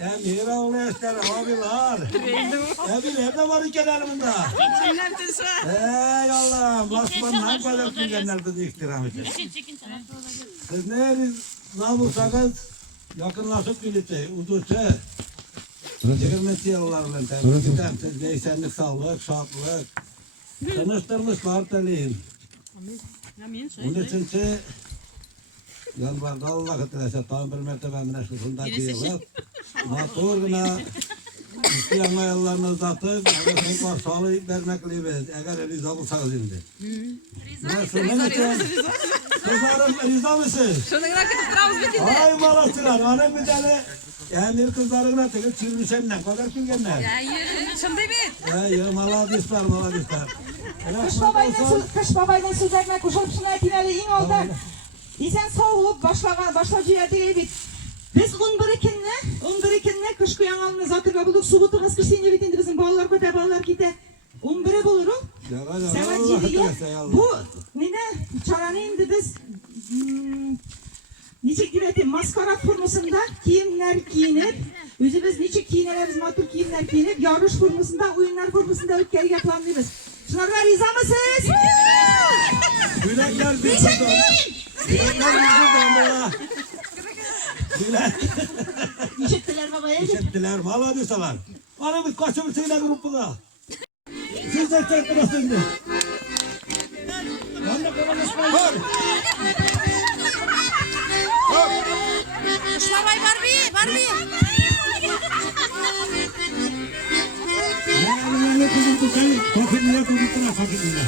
Emir oğlu eşler abiler. Emir nerede var ülkelerimde? Ey Allah'ım. Lasman ne kadar günlerde iktiram edin. Siz ne zavursanız yakınlaşıp birlikte udursa. Çekilmesi yollarla tebrik ederim. Siz neysenlik, sağlık, şartlık. Tanıştırmışlar deleyin. Bunun için yalvardı Allah'ı dilese tam bir mertebemin eşliğindeki yıllar. Maturguna isteyen ayarlarını uzatıp tekrar sağlayıp vermekliyiz. Eğer riza bulsanız şimdi. Nasıl? Ne için? Kızlarım riza mısın? Ay malasılar. Annem bir tane emir kızlarına tekrar çürmüşen ne kadar külgenler. Ya maladisler. Kış babayla sözlerine kuşulup şuna dinleri in oldu. İzen soğulup başlacı yerde bit. Biz un birikinne kış kuyanalını zatırga bulduk. Suğutu kız kışlayınca bitindi bizim bağlar köte bağlar gide. Un biri buluruz. Sevat ciddiye. Bu nene çaranı indi biz niçik diyetim maskarat formasında kiyimler giyinip yüzümüz niçik giyineriz matur kiyimler giyinip yarış formasında oyunlar formasında ötkeri yapılamıyoruz. Şunlar var riza mısınız? Gülekler bizden. İşittiler babaya. İşittiler. Valla diyorsalar. Bana bir kaçımı söyle grupuna. Siz de çekmez şimdi. Ben de konuşmayı var. Babay var mı? Ne kızım sen? Fakirliğe konuştuna fakirliğe.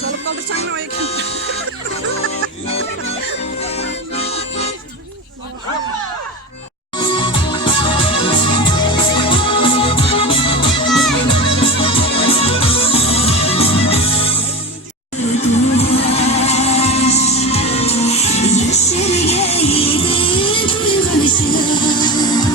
Çalıp kaldırsan ne o yakın? Yeşil giydi duygu ışığı.